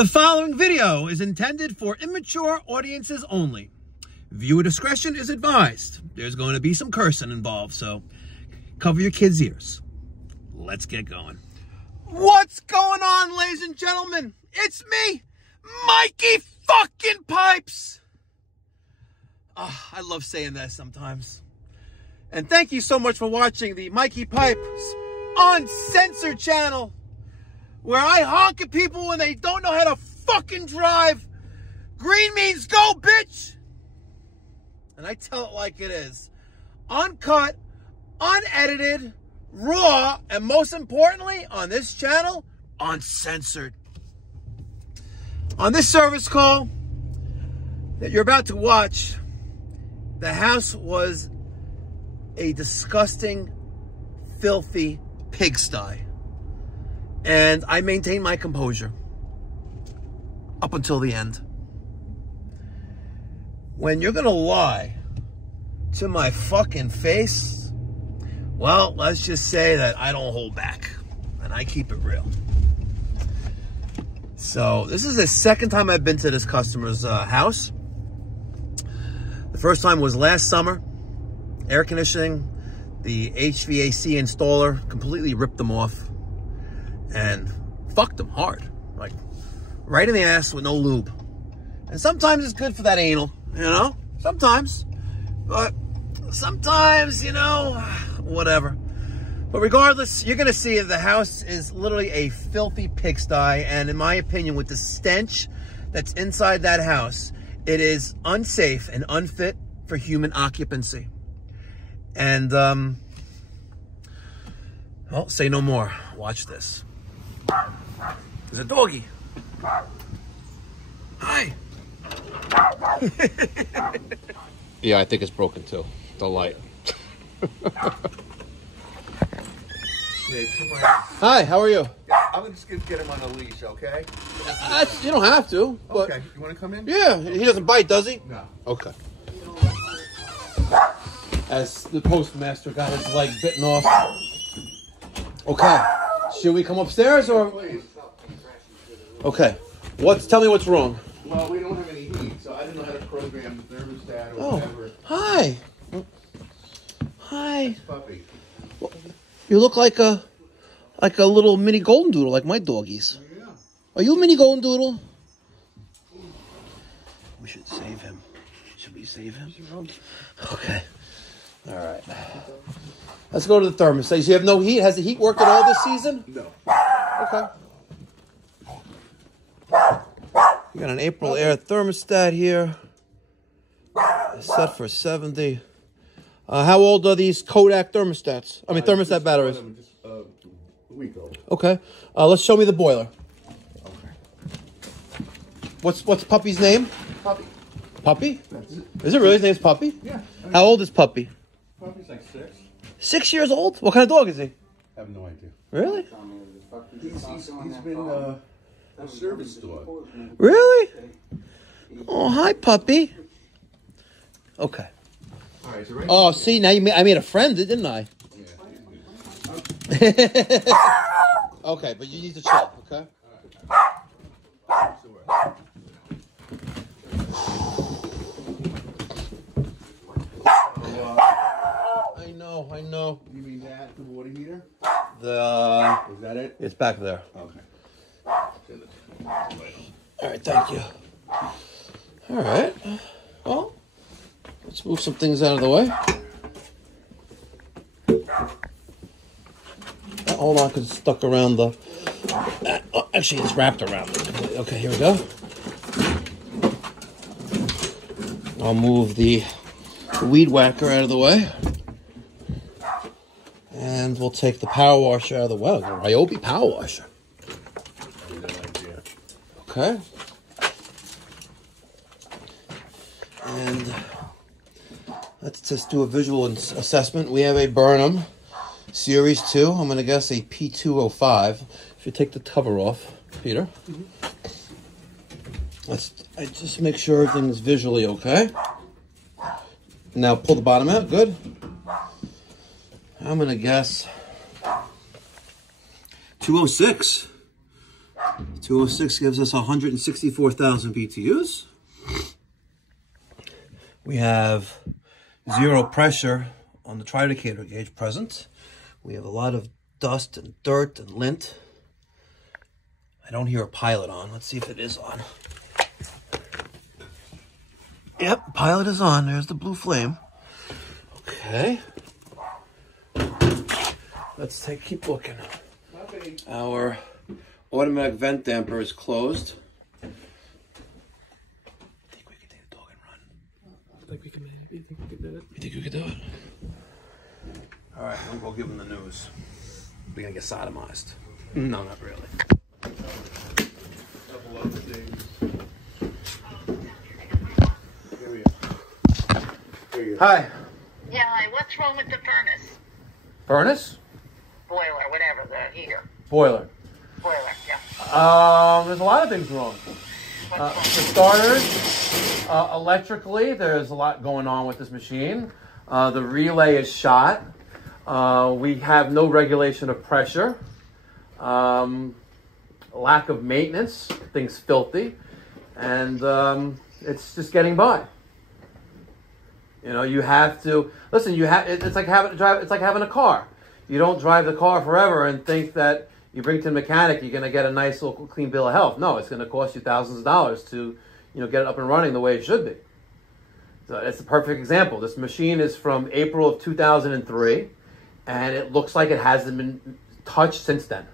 The following video is intended for immature audiences only. Viewer discretion is advised. There's going to be some cursing involved, so cover your kids' ears. Let's get going. What's going on, ladies and gentlemen? It's me, Mikey fucking Pipes. Oh, I love saying that sometimes. And thank you so much for watching the Mikey Pipes Uncensored channel, where I honk at people when they don't know how to fucking drive. Green means go, bitch! And I tell it like it is. Uncut, unedited, raw, and most importantly, on this channel, uncensored. On this service call that you're about to watch, the house was a disgusting, filthy pigsty. And I maintained my composure up until the end. When you're gonna lie to my fucking face, well, let's just say that I don't hold back and I keep it real. So this is the second time I've been to this customer's house. The first time was last summer. Air conditioning, the HVAC installer completely ripped them off and fucked them hard, like right in the ass with no lube. And sometimes it's good for that anal, you know, sometimes, but sometimes, you know, whatever. But regardless, you're gonna see the house is literally a filthy pigsty, and in my opinion, with the stench that's inside that house, it is unsafe and unfit for human occupancy. And well, say no more. Watch this. There's a doggy. Hi. Yeah, I think it's broken too. The light. Hi, how are you? I'm just gonna get him on a leash, okay? You don't have to. But Okay, you want to come in? yeah, he doesn't bite, does he? No. Okay. As the postmaster got his leg bitten off. Okay. Should we come upstairs or? Please. Okay. Tell me what's wrong. Well, we don't have any heat, so I didn't know how to program the thermostat or whatever. Hi. Hi. Puppy. You look like a little mini golden doodle, like my doggies. Yeah. Are you a mini golden doodle? We should save him. Should we save him? Okay. All right. Let's go to the thermostat. You have no heat? Has the heat worked at all this season? No. Okay. You got an April Air thermostat here. Set for 70. How old are these Kodak thermostats? I mean, thermostat batteries. Just a week old. Okay. Let's show me the boiler. Okay. What's Puppy's name? Puppy. Puppy? That's it. Is it really? His name's Puppy? Yeah. How old is Puppy? Puppy's like 6. 6 years old? What kind of dog is he? I have no idea. Really? He's been a service dog. Really? Oh, hi, Puppy. Okay. All right, so right Oh, see, now I made a friend, didn't I? Yeah. Okay, but you need to chill, okay? I know. You mean that, the water heater? Is that it? It's back there. Okay. All right, thank you. All right. Well, let's move some things out of the way. Hold on, because it's stuck around the... actually, it's wrapped around it. Okay, here we go. I'll move the weed whacker out of the way. And we'll take the power washer out of the way. The Ryobi power washer. Okay. And let's just do a visual assessment. We have a Burnham Series 2. I'm going to guess a P205. If you take the cover off, Peter. I just make sure everything's visually okay. Now pull the bottom out. Good. I'm going to guess 206. 206 gives us 164,000 BTUs. We have zero pressure on the tridecator gauge present. We have a lot of dust and dirt and lint. I don't hear a pilot on. Let's see if it is on. Yep, pilot is on. There's the blue flame. Okay. Let's keep looking. Our automatic vent damper is closed. I think we can take the dog and run. I think we can maybe. You think we could do it? You think we could do it? All right, I'm gonna go give them the news. We're gonna get sodomized. No, not really. Couple other things. Here we are. Here you go. Hi. Yeah, hi. What's wrong with the furnace? Furnace? Boiler, whatever, the heater. Boiler. Boiler, yeah. There's a lot of things wrong. What's For starters, electrically, there's a lot going on with this machine. The relay is shot. We have no regulation of pressure. Lack of maintenance. Things filthy. And it's just getting by. You know, you have to listen. It's like having a car. You don't drive the car forever and think that you bring it to the mechanic, you're going to get a nice little clean bill of health. No, it's going to cost you thousands of dollars to, get it up and running the way it should be. So it's the perfect example. This machine is from April of 2003, and it looks like it hasn't been touched since then.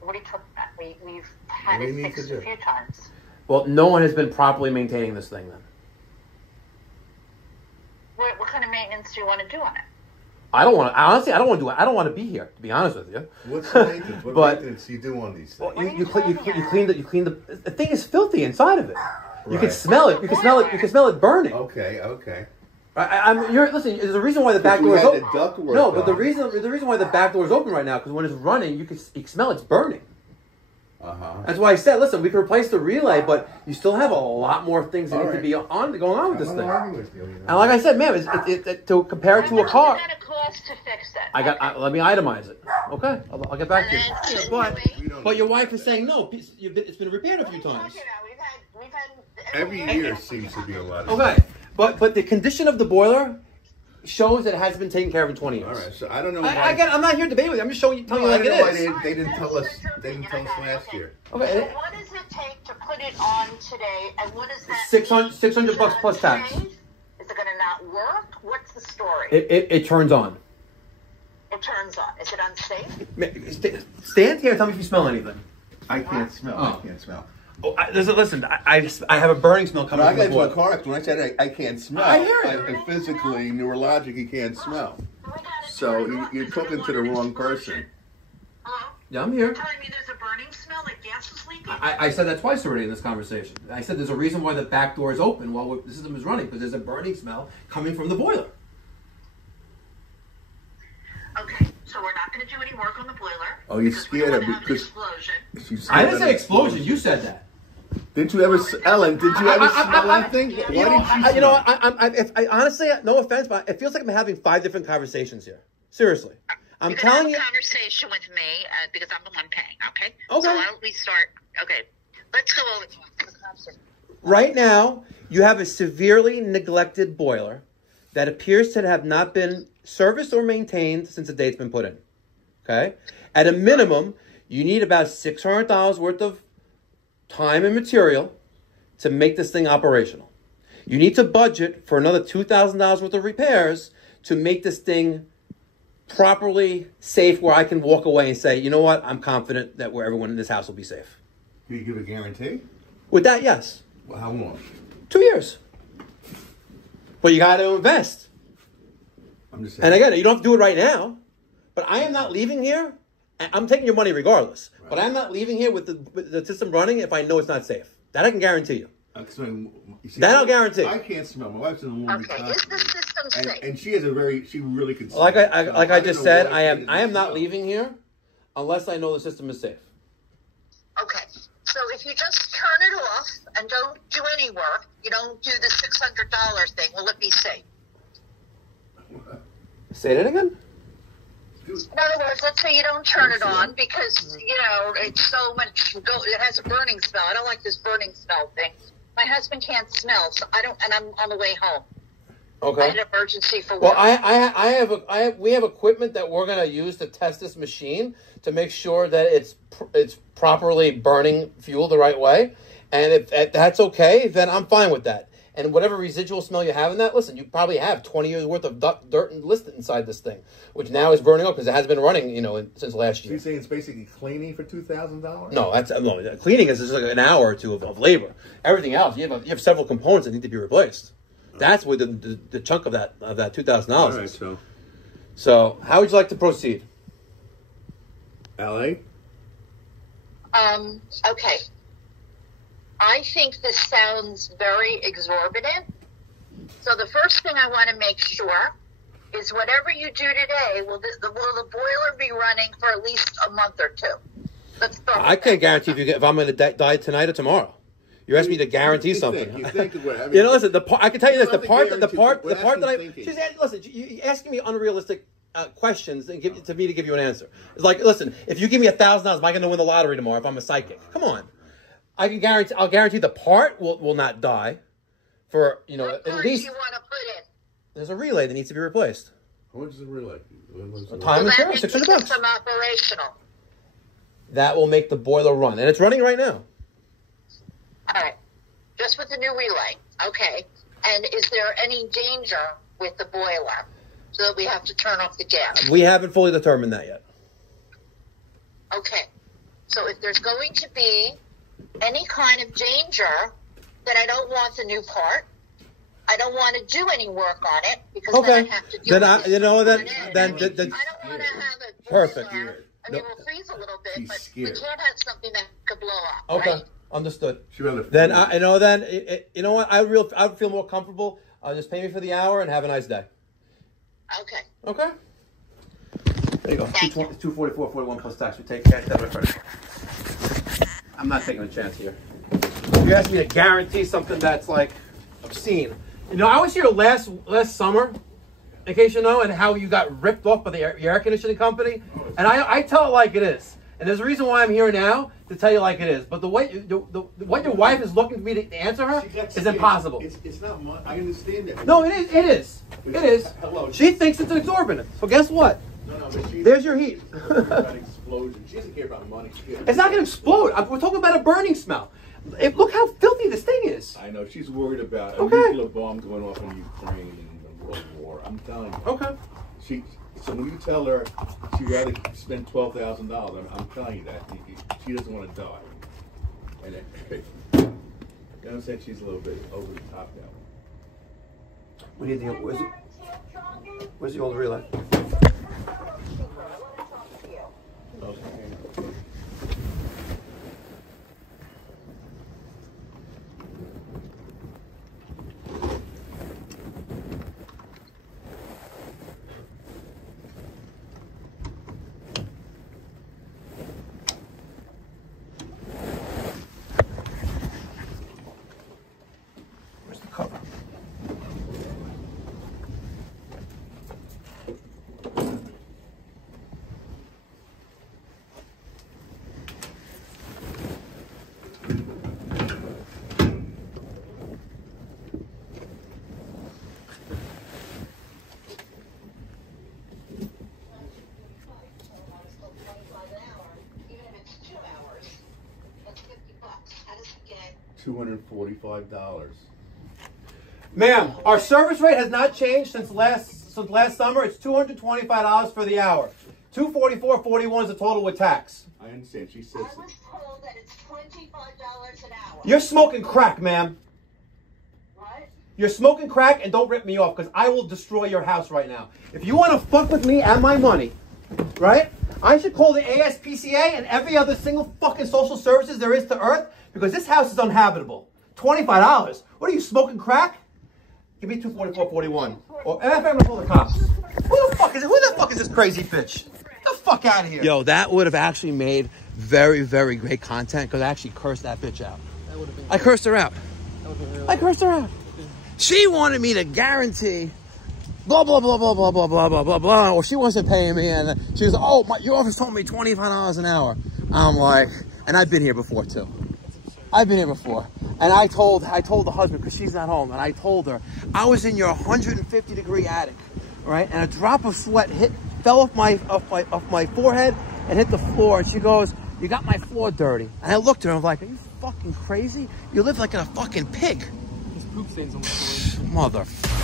What do you talk about? We've had it fixed a few times. Well, no one has been properly maintaining this thing then. What kind of maintenance do you want to do on it? I don't want to. Honestly, I don't want to do it. I don't want to be here, to be honest with you. What's the maintenance? What maintenance do you do on these things? Well, you clean the thing is filthy inside of it. You can smell it. You can smell it. You can smell it burning. Okay. Listen. There's a reason why the back door is open. No, but the reason why the back door is open right now because when it's running, you can smell it's burning. That's why I said, listen, we can replace the relay, but you still have a lot more things that need to be going on with this thing. And like I said, ma'am, to compare it to a car. How much is it going to cost to fix that? Let me itemize it. Okay, I'll get back to you. But your wife is saying no. It's been repaired a few times. We've had every year seems to be a lot of Okay, but the condition of the boiler shows that it hasn't been taken care of in 20 years. All right, so I don't know. I'm not here to debate with you. I'm just telling you like it is. They didn't tell us. They didn't tell us last year. Okay. So what does it take to put it on today, and what is that? $600 bucks plus tax. Is it going to not work? What's the story? It turns on. It turns on. Is it unsafe? Stand here and tell me if you smell anything. I can't smell. Oh. I can't smell. Oh, listen. I have a burning smell coming from the I got boiler. into a car accident. When I said I can't smell, I hear it. And physically, neurologically, can't smell. So you're talking to the wrong person. Hello? Yeah, I'm here. You're telling me there's a burning smell, like gas is leaking? I said that twice already in this conversation. I said there's a reason why the back door is open while the system is running, because there's a burning smell coming from the boiler. Okay, so we're not going to do any work on the boiler. Oh, you're scared of it because I didn't say explosion. You said that. Didn't you ever, Ellen? Did you ever smell anything? Why didn't you smell? I honestly, no offense, but it feels like I'm having 5 different conversations here. Seriously, I'm telling you. Have a conversation with me because I'm the one paying. Okay. Okay. So why don't we start? Okay, let's go over the conversation. Right now, you have a severely neglected boiler that appears to have not been serviced or maintained since the date's been put in. Okay? At a minimum, you need about $600 worth of time and material to make this thing operational. You need to budget for another $2,000 worth of repairs to make this thing properly safe where I can walk away and say, you know what, I'm confident that everyone in this house will be safe. Do you give a guarantee? With that, yes. Well, how long? 2 years. But you got to invest. I'm just saying. And again, you don't have to do it right now. But I am not leaving here. I'm taking your money regardless. Right. But I'm not leaving here with the system running if I know it's not safe. That I can guarantee you. That I'll guarantee. I can't smell. My wife's in a laundry Okay, is the system safe? And she has she really can smell. Like I just said, I am not leaving here unless I know the system is safe. Okay, so if you just turn it off and don't do any work, you don't do the $600 thing, will it be safe? Say that again? In other words, let's say you don't turn it on because, you know, it's so much, it has a burning smell. I don't like this burning smell thing. My husband can't smell, so I don't, and I'm on the way home. Okay. I had an emergency for work. Well, we have equipment that we're gonna use to test this machine to make sure that it's properly burning fuel the right way, and if that's okay, then I'm fine with that. And whatever residual smell you have in that, listen, you probably have 20 years worth of dirt and list inside this thing, which now is burning up because it has been running, you know, since last year. So you're saying it's basically cleaning for $2,000? No, cleaning is just like an hour or two of labor. Everything else, you have several components that need to be replaced. That's where the chunk of that $2,000 is. Right, so how would you like to proceed? LA? Okay. I think this sounds very exorbitant. So the first thing I want to make sure is whatever you do today, will the boiler be running for at least a month or two? Let's start. I can't guarantee if I'm going to die tonight or tomorrow. You're asking me to guarantee something. You think of what, I mean, you know, listen. I can tell you this. The part that I thinking. listen. You're asking me unrealistic questions and to me to give you an answer. It's like, listen, if you give me $1,000, am I going to win the lottery tomorrow if I'm a psychic? Come on. I'll guarantee the part will not die for, you know, what at least. Do you want to put in? There's a relay that needs to be replaced. How much is it really? Time and material, $600. $600. Operational. That will make the boiler run, and it's running right now. All right. Just with the new relay. Okay. And is there any danger with the boiler so that we have to turn off the gas? We haven't fully determined that yet. Okay. So if there's going to be any kind of danger, then I don't want the new part. I don't want to do any work on it because then I have to do it. I don't want to have it. Perfect. I mean, we'll freeze a little bit, but we scared. can't have something that could blow up. Okay. Right? Understood. Then you know what? I'd feel more comfortable. Just pay me for the hour and have a nice day. Okay. Okay. There you go. Thank you. $244.41 plus tax. We take cash debit credit. I'm not taking a chance here. You asked me to guarantee something that's like obscene. You know, I was here last summer, in case you know, and how you got ripped off by your air conditioning company. And I tell it like it is. And there's a reason why I'm here now to tell you like it is. But what your wife is looking for me to answer her is impossible. It's not money. I understand that. No, it is. It is. Hello. She thinks it's exorbitant. So guess what? No, but There's your heat. about explosion. She doesn't care about money. It's not going to explode. We're talking about a burning smell. Look how filthy this thing is. I know. She's worried about a Okay. nuclear bomb going off in Ukraine and the World War. I'm telling you. Okay. So when you tell her she'd rather spend $12,000, I'm telling you that she doesn't want to die. And you know, saying she's a little bit over the top now. We need the. Where's the old relay? Where's the cover? $245. Ma'am, our service rate has not changed since last summer. It's $225 for the hour. $244.41 is the total with tax. I understand. She says. I was told that it's $25 an hour. You're smoking crack, ma'am. What? You're smoking crack, and don't rip me off, because I will destroy your house right now. If you want to fuck with me and my money, right, I should call the ASPCA and every other single fucking social services there is to Earth, because this house is uninhabitable. $25. What are you, smoking crack? Give me $244.41. Or I'm gonna call the cops. Who the fuck is this crazy bitch? Get the fuck out of here. Yo, that would have actually made very, very great content, because I actually cursed that bitch out. I cursed her out. I cursed her out. She wanted me to guarantee blah, blah, blah, blah, blah, blah, blah, blah, blah, blah. Or she wasn't paying me. And she was, oh, your office told me $25 an hour. I'm like, and I've been here before too. I've been here before. And I told the husband, because she's not home, and I told her, I was in your 150-degree attic, right? And a drop of sweat fell off my forehead and hit the floor. And she goes, you got my floor dirty. And I looked at her and I'm like, are you fucking crazy? You live like in a fucking pig. There's poop stains on the floor. Motherfucker.